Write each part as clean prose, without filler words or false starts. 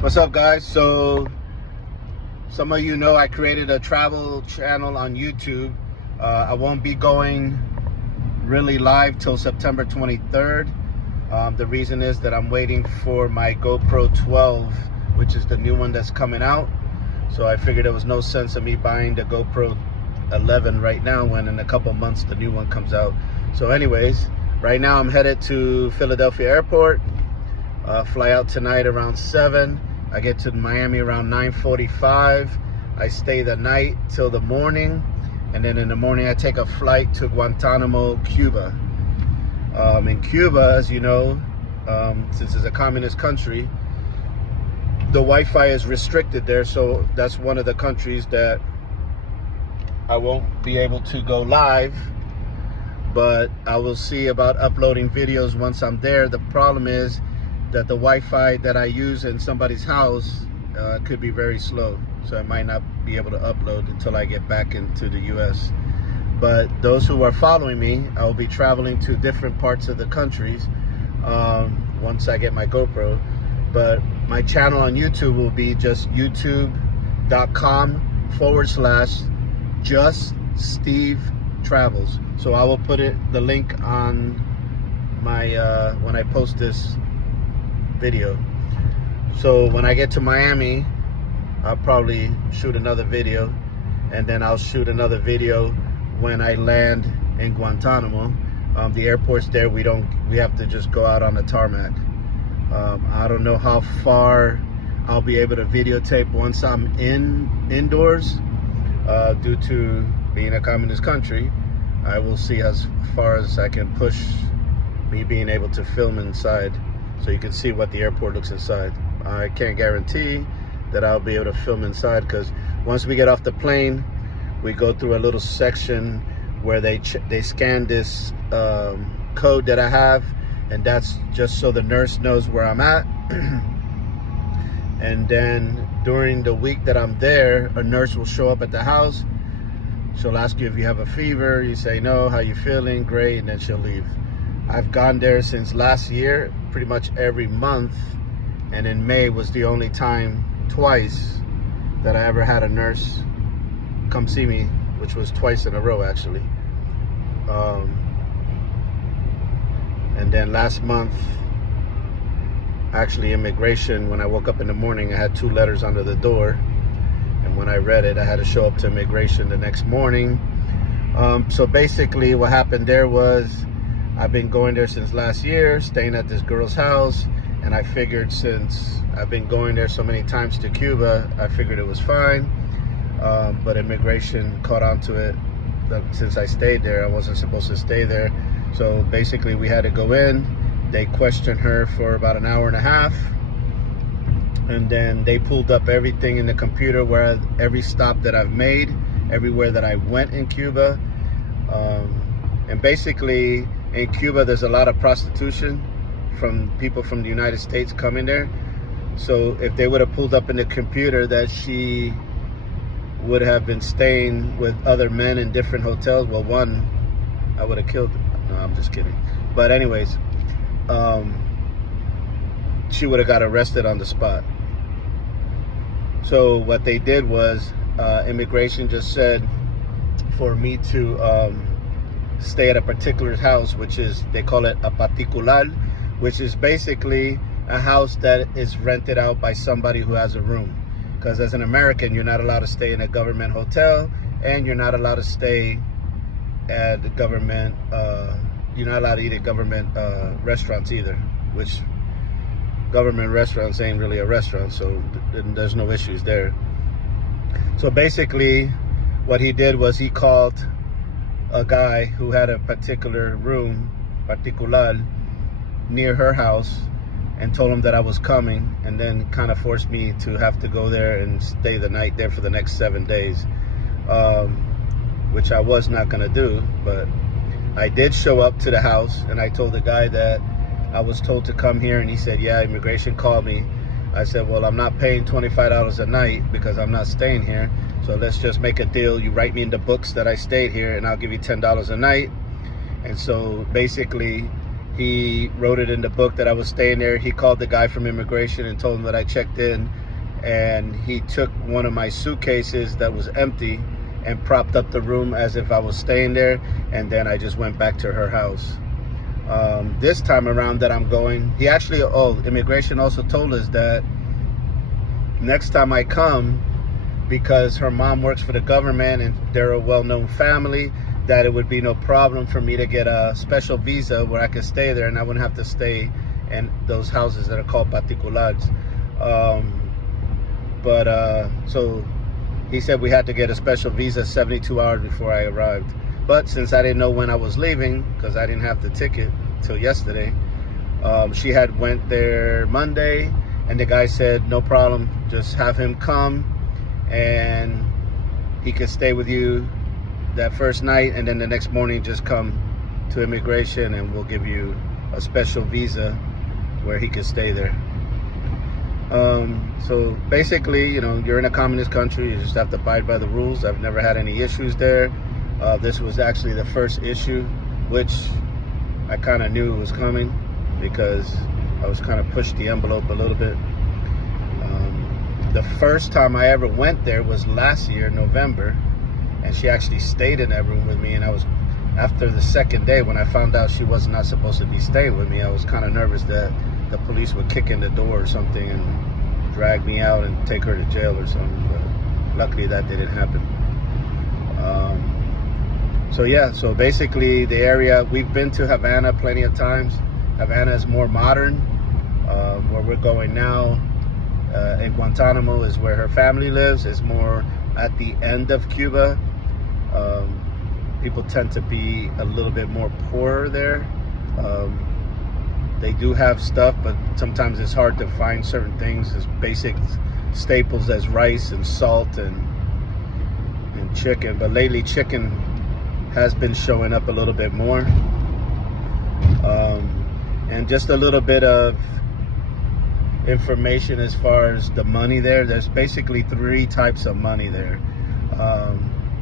What's up, guys? So some of you know I created a travel channel on YouTube. I won't be going really live till September 23rd. The reason is that I'm waiting for my GoPro 12, which is the new one that's coming out. So I figured there was no sense of me buying the GoPro 11 right now when in a couple months the new one comes out. So anyways, right now I'm headed to Philadelphia Airport. Fly out tonight around 7. I get to Miami around 9:45. I stay the night till the morning, and then in the morning I take a flight to Guantanmo, Cuba. In Cuba, as you know, since it's a communist country, the Wi-Fi is restricted there, so that's one of the countries that I won't be able to go live, but I will see about uploading videos once I'm there. The problem is that the Wi-Fi that I use in somebody's house could be very slow, so I might not be able to upload until I get back into the US. But those who are following me, I will be traveling to different parts of the countries once I get my GoPro. But my channel on YouTube will be just youtube.com/JustSteveTravels. So I will put the link on my when I post this video. So when I get to Miami, I'll probably shoot another video, and then I'll shoot another video when I land in Guantanamo. The airport's there. We have to just go out on the tarmac. I don't know how far I'll be able to videotape once I'm indoors, due to being a communist country. I will see as far as I can push me being able to film inside, so you can see what the airport looks inside. I can't guarantee that I'll be able to film inside, because once we get off the plane, we go through a little section where they scan this code that I have, and that's just so the nurse knows where I'm at. And then during the week that I'm there, a nurse will show up at the house. She'll ask you if you have a fever. You say no. How you feeling? Great. And then she'll leave. I've gone there since last year, pretty much every month, and in May was the only time, twice, that I ever had a nurse come see me, which was twice in a row actually. And then last month, actually immigration, when I woke up in the morning, I had 2 letters under the door, and when I read it, I had to show up to immigration the next morning. So basically what happened there was, I've been going there since last year, staying at this girl's house, and I figured since I've been going there so many times to Cuba, I figured it was fine. But immigration caught on to it that since I stayed there, I wasn't supposed to stay there. So basically we had to go in. They questioned her for about an hour and a half, and then they pulled up everything in the computer, where every stop that I've made, everywhere that I went in Cuba. And basically in Cuba, there's a lot of prostitution from people from the United States coming there. So if they would have pulled up in the computer that she would have been staying with other men in different hotels, well, one, I would have killed her. No, I'm just kidding. But anyways, she would have got arrested on the spot. So what they did was, immigration just said for me to stay at a particular house, which is, they call it a particular, which is basically a house that is rented out by somebody who has a room. Because as an American, you're not allowed to stay in a government hotel, and you're not allowed to stay at the government, you're not allowed to eat at government restaurants either, which government restaurants ain't really a restaurant, so there's no issues there. So basically what he did was he called a guy who had a particular room, particular, near her house, and told him that I was coming, and then kind of forced me to have to go there and stay the night there for the next 7 days, which I was not gonna do. But I did show up to the house, and I told the guy that I was told to come here, and he said, yeah, immigration called me. I said, well, I'm not paying $25 a night because I'm not staying here, so let's just make a deal. You write me in the books that I stayed here, and I'll give you $10 a night. And so basically He wrote it in the book that I was staying there. He called the guy from immigration and told him that I checked in, and he took one of my suitcases that was empty and propped up the room as if I was staying there, and then I just went back to her house. This time around that I'm going, he actually, immigration also told us that next time I come, because her mom works for the government and they're a well-known family, that it would be no problem for me to get a special visa where I could stay there and I wouldn't have to stay in those houses that are called particulars. So he said we had to get a special visa 72 hours before I arrived. But since I didn't know when I was leaving, because I didn't have the ticket till yesterday, she had went there Monday, and the guy said, no problem, just have him come and he could stay with you that first night, and then the next morning just come to immigration and we'll give you a special visa where he could stay there. So basically, you know, you're in a communist country, you just have to abide by the rules. I've never had any issues there. This was actually the first issue, which I kind of knew was coming because I was kind of pushed the envelope a little bit. The first time I ever went there was last year, November, and she actually stayed in that room with me, and I was, after the second day when I found out she was not supposed to be staying with me, I was kind of nervous that the police would kick in the door or something and drag me out and take her to jail or something, but luckily that didn't happen. So yeah, so basically the area, we've been to Havana plenty of times. Havana is more modern. Where we're going now, in Guantanamo, is where her family lives. It's more at the end of Cuba. People tend to be a little bit more poorer there. They do have stuff, but sometimes it's hard to find certain things as basic staples as rice and salt and chicken. But lately chicken has been showing up a little bit more. And just a little bit of information as far as the money there. There's basically 3 types of money there.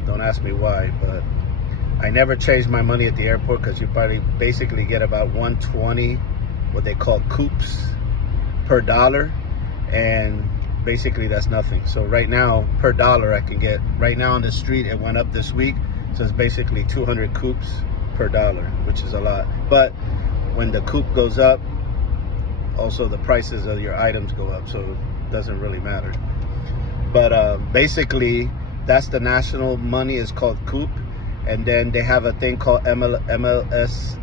Don't ask me why, but I never changed my money at the airport because you probably basically get about 120, what they call 𝐏𝐋𝐀𝐍𝐶 per dollar, and basically that's nothing. So right now, per dollar, I can get, right now on the street, it went up this week, so it's basically 200 𝐏𝐶𝐀 per dollar, which is a lot. But when the 𝐏𝐶𝐀 goes up, also the prices of your items go up, so it doesn't really matter. But basically, that's the national money, is called 𝐏𝐶. And then they have a thing called MLC,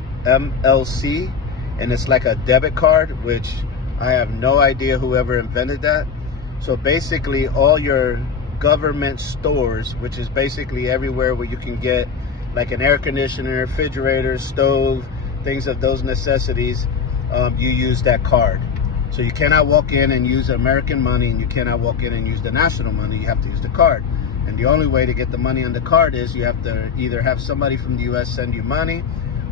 and it's like a debit card, which I have no idea whoever invented that. So basically all your government stores, which is basically everywhere where you can get like an air conditioner, refrigerator, stove, things of those necessities, you use that card. So you cannot walk in and use American money, and you cannot walk in and use the national money. You have to use the card. And the only way to get the money on the card is you have to either have somebody from the US send you money,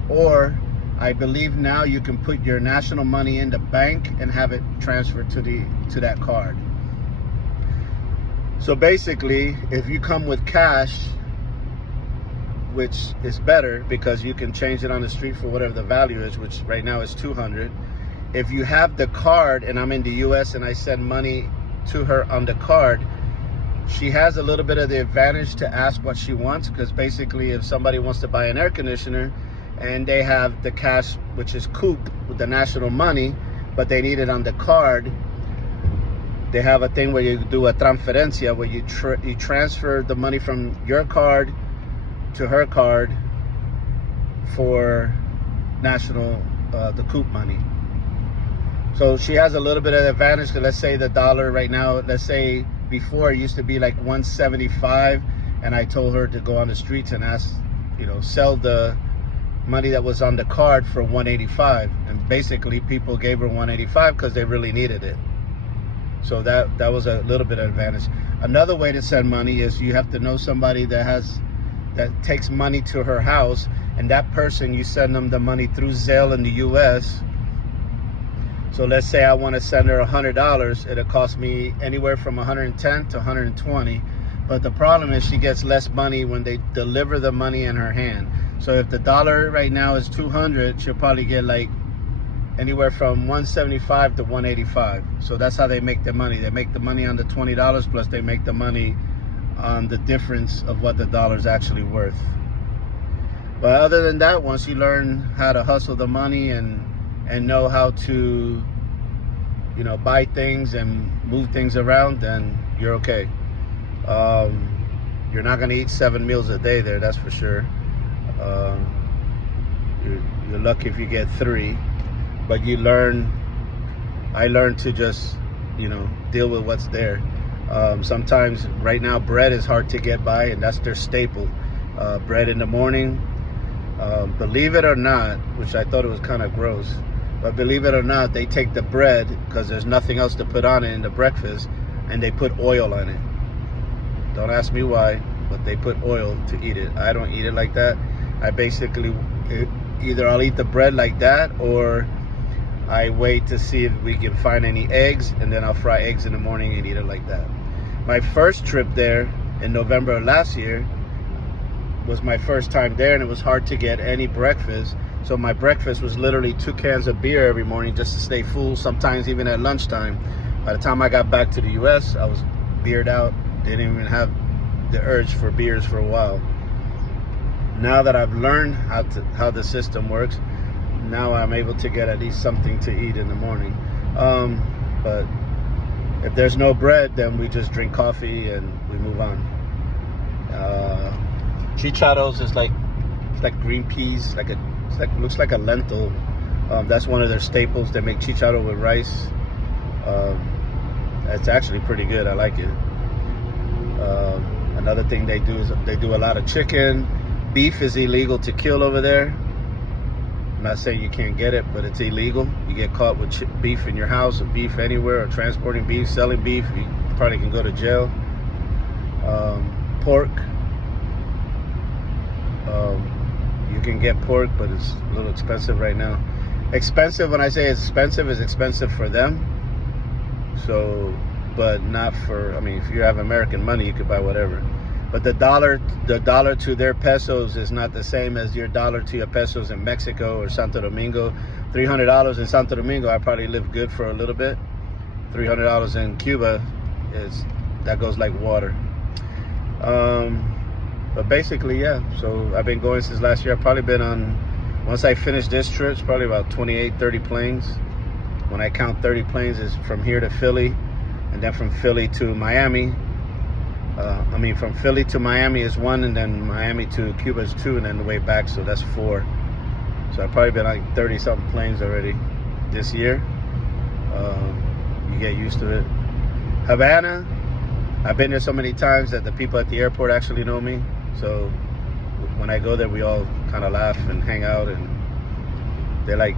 or I believe now you can put your national money in the bank and have it transferred to that card. So basically, if you come with cash, which is better because you can change it on the street for whatever the value is, which right now is 200. If you have the card and I'm in the US and I send money to her on the card, she has a little bit of the advantage to ask what she wants, because basically if somebody wants to buy an air conditioner and they have the cash, which is 𝐏𝐶𝐀 with the national money, but they need it on the card, they have a thing where you do a transferencia, where you transfer the money from your card to her card for national, the 𝐏𝐶 money. So she has a little bit of advantage, because let's say the dollar right now, let's say before it used to be like 175, and I told her to go on the streets and ask, you know, sell the money that was on the card for 185, and basically people gave her 185 because they really needed it. So that was a little bit of advantage. Another way to send money is you have to know somebody that takes money to her house, and that person, you send them the money through Zelle in the US. So let's say I want to send her $100, it'll cost me anywhere from 110 to 120. But the problem is she gets less money when they deliver the money in her hand. So if the dollar right now is 200, she'll probably get like anywhere from 175 to 185. So that's how they make their money. They make the money on the $20, plus they make the money on the difference of what the dollar's actually worth. But other than that, once you learn how to hustle the money and know how to, you know, buy things and move things around, then you're okay. You're not gonna eat 7 meals a day there, that's for sure. You're lucky if you get 3, but I learned to just, you know, deal with what's there. Sometimes, right now, bread is hard to get by, and that's their staple. Bread in the morning. Believe it or not, which I thought it was kind of gross, but believe it or not, they take the bread, because there's nothing else to put on it in the breakfast, and they put oil on it. Don't ask me why, but they put oil to eat it. I don't eat it like that. I basically, either I'll eat the bread like that, or I wait to see if we can find any eggs, and then I'll fry eggs in the morning and eat it like that. My first trip there in November of last year was my first time there, and it was hard to get any breakfast. So my breakfast was literally 2 cans of beer every morning just to stay full, sometimes even at lunchtime. By the time I got back to the US, I was beered out, didn't even have the urge for beers for a while. Now that I've learned how the system works, now I'm able to get at least something to eat in the morning. But if there's no bread, then we just drink coffee and we move on. Chicharros is like green peas, looks like a lentil. That's one of their staples. They make chicharro with rice. It's actually pretty good. I like it. Another thing they do is they do a lot of chicken. Beef is illegal to kill over there. I'm not saying you can't get it, but it's illegal. You get caught with beef in your house, or beef anywhere, or transporting beef, selling beef, you probably can go to jail. Pork. You can get pork, but it's a little expensive right now. Expensive, when I say it's expensive for them. So, but not for, I mean, if you have American money, you could buy whatever. But the dollar to their pesos is not the same as your dollar to your pesos in Mexico or Santo Domingo. $300 in Santo Domingo, I probably live good for a little bit. $300 in Cuba, that goes like water. But basically, yeah, so I've been going since last year. I've probably been on, once I finish this trip, it's probably about 28, 30 planes. When I count 30 planes, is from here to Philly, and then from Philly to Miami. From Philly to Miami is 1, and then Miami to Cuba is 2, and then the way back, so that's 4. So I've probably been like 30-something planes already this year. You get used to it. Havana, I've been there so many times that the people at the airport actually know me. So when I go there, we all kind of laugh and hang out, and they like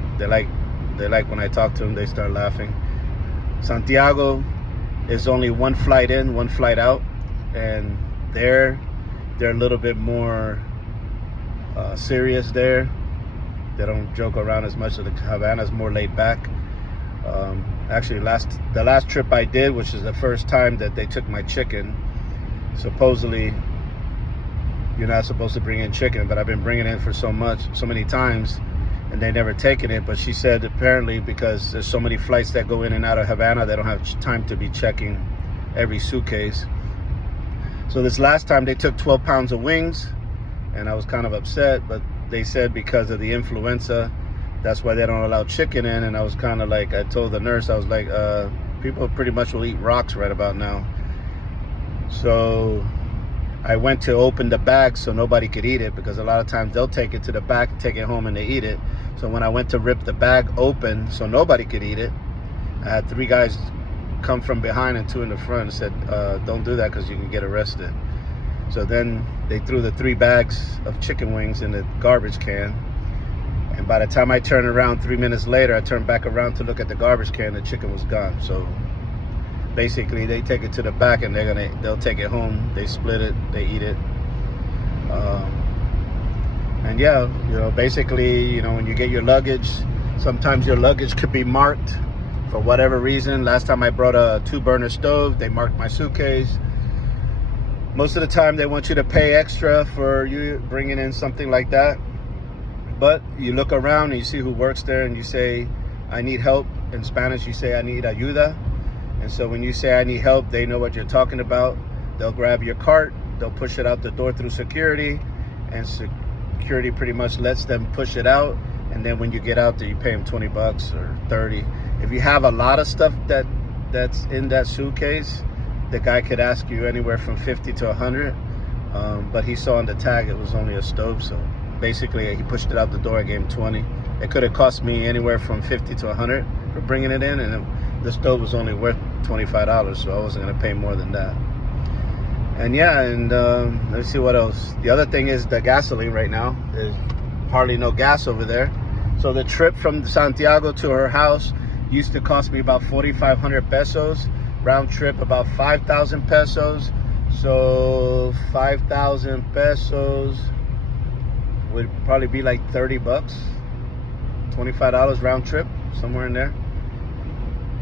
when I talk to them, they start laughing. Santiago is only 1 flight in, 1 flight out, and they're a little bit more serious there. They don't joke around as much. So the Havana's more laid back. Actually, the last trip I did, which is the first time that they took my chicken. Supposedly, you're not supposed to bring in chicken, but I've been bringing it in for so many times, and they never taken it. But she said apparently because there's so many flights that go in and out of Havana, they don't have time to be checking every suitcase. So this last time they took 12 pounds of wings, and I was kind of upset, but they said because of the influenza, that's why they don't allow chicken in. And I was kind of like, I told the nurse, I was like, people pretty much will eat rocks right about now. So I went to open the bag so nobody could eat it, because a lot of times they'll take it to the back, take it home, and they eat it. So when I went to rip the bag open so nobody could eat it, I had 3 guys come from behind and 2 in the front and said, don't do that because you can get arrested. So then they threw the 3 bags of chicken wings in the garbage can. And by the time I turned around 3 minutes later, I turned back around to look at the garbage can, the chicken was gone. So basically they take it to the back and they'll take it home. They split it, they eat it. And yeah, basically, when you get your luggage, sometimes your luggage could be marked for whatever reason. Last time I brought a 2-burner stove, they marked my suitcase. Most of the time they want you to pay extra for you bringing in something like that. But you look around and you see who works there, and you say, I need help. In Spanish, you say I need ayuda. And so when you say I need help, they know what you're talking about. They'll grab your cart, they'll push it out the door through security, and security pretty much lets them push it out. And then when you get out there, you pay them 20 bucks or 30. If you have a lot of stuff that's in that suitcase, the guy could ask you anywhere from 50 to 100. But he saw on the tag it was only a stove, so basically he pushed it out the door. I gave him 20. It could have cost me anywhere from 50 to 100 for bringing it in, and the stove was only worth $25, so I wasn't going to pay more than that. And yeah, and let me see what else. The other thing is the gasoline right now. There's hardly no gas over there. So the trip from Santiago to her house used to cost me about 4,500 pesos. Round trip about 5,000 pesos. So 5,000 pesos would probably be like 30 bucks. $25 round trip, somewhere in there.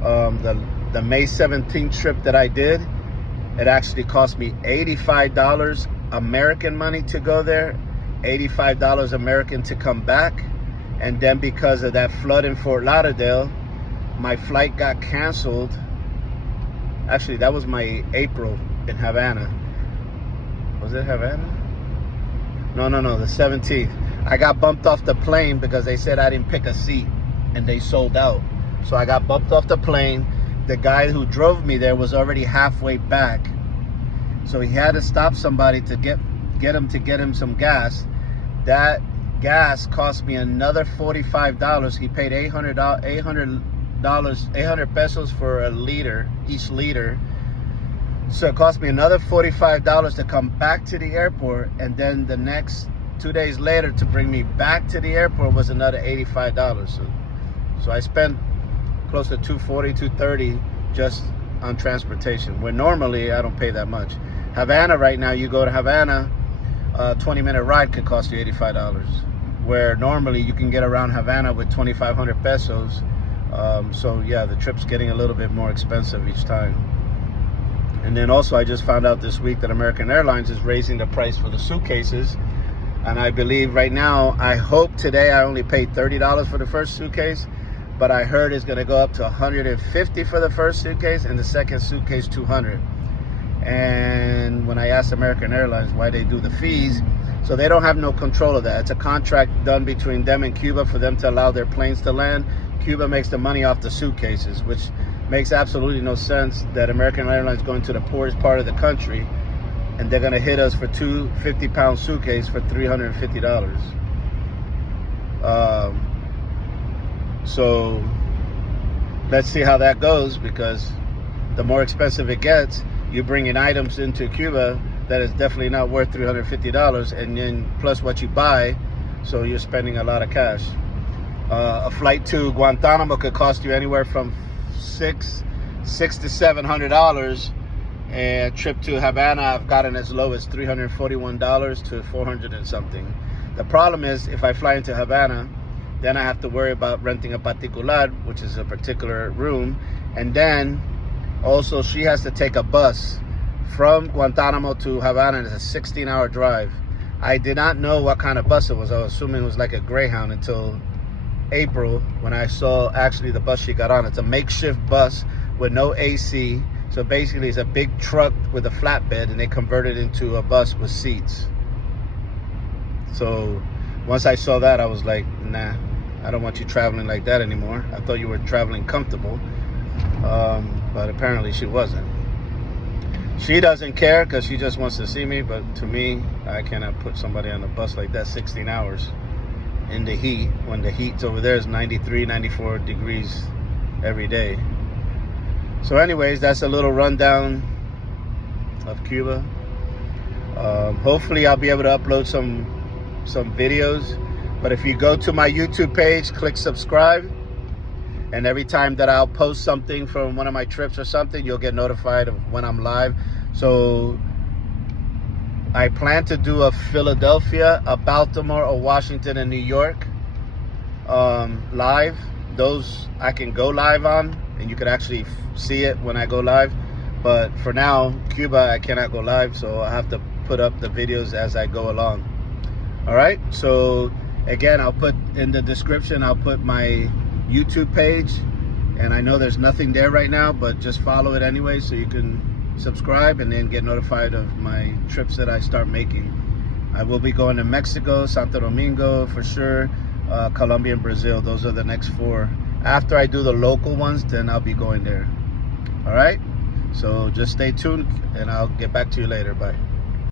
The May 17th trip that I did, it actually cost me $85 American money to go there, $85 American to come back. And then because of that flood in Fort Lauderdale, my flight got canceled. Actually, that was my April in Havana. Was it Havana? No, the 17th. I got bumped off the plane because they said I didn't pick a seat and they sold out. So I got bumped off the plane. The guy who drove me there was already halfway back. So he had to stop somebody to get him some gas. That gas cost me another $45. He paid $800 pesos for a liter, each liter. So it cost me another $45 to come back to the airport, and then the next 2 days later to bring me back to the airport was another $85. So I spent close to $240, $230 just on transportation, where normally I don't pay that much. Havana right now, you go to Havana, a 20-minute ride could cost you $85, where normally you can get around Havana with 2,500 pesos. So yeah, the trip's getting a little bit more expensive each time. And then also I just found out this week that American Airlines is raising the price for the suitcases. And I believe right now, I hope today I only paid $30 for the first suitcase, but I heard it's gonna go up to $150 for the first suitcase and the second suitcase $200. And when I asked American Airlines why they do the fees, so they don't have no control of that. It's a contract done between them and Cuba for them to allow their planes to land. Cuba makes the money off the suitcases, which makes absolutely no sense that American Airlines going to the poorest part of the country and they're gonna hit us for two 50-pound suitcases for $350. So let's see how that goes, because the more expensive it gets, you bring in items into Cuba that is definitely not worth $350, and then plus what you buy, so you're spending a lot of cash. A flight to Guantanamo could cost you anywhere from $600 to $700, and a trip to Havana I've gotten as low as $341 to $400 and something. The problem is, if I fly into Havana, then I have to worry about renting a particular, which is a particular room, and then also she has to take a bus from Guantanamo to Havana. It's a 16-hour drive. I did not know what kind of bus it was. I was assuming it was like a Greyhound until April, when I saw actually the bus she got on. It's a makeshift bus with no AC. So basically it's a big truck with a flatbed, and they converted it into a bus with seats. So once I saw that, I was like, nah, I don't want you traveling like that anymore. I thought you were traveling comfortable. But apparently she wasn't. She doesn't care because she just wants to see me, but to me, I cannot put somebody on a bus like that 16 hours in the heat, when the heat over there is 93, 94 degrees every day. So anyways, that's a little rundown of Cuba. Hopefully I'll be able to upload some videos, but if you go to my YouTube page, click subscribe, and every time that I'll post something from one of my trips or something, you'll get notified of when I'm live. So I plan to do a Philadelphia, a Baltimore, a Washington, and New York live. Those I can go live on, and you can actually see it when I go live. But for now, Cuba, I cannot go live, so I have to put up the videos as I go along. All right, so again, I'll put in the description, I'll put my YouTube page, and I know there's nothing there right now, but just follow it anyway so you can subscribe and then get notified of my trips that I start making. I will be going to Mexico, Santo Domingo for sure, Colombia and Brazil. Those are the next 4. After I do the local ones, then I'll be going there. All right, so just stay tuned and I'll get back to you later. Bye.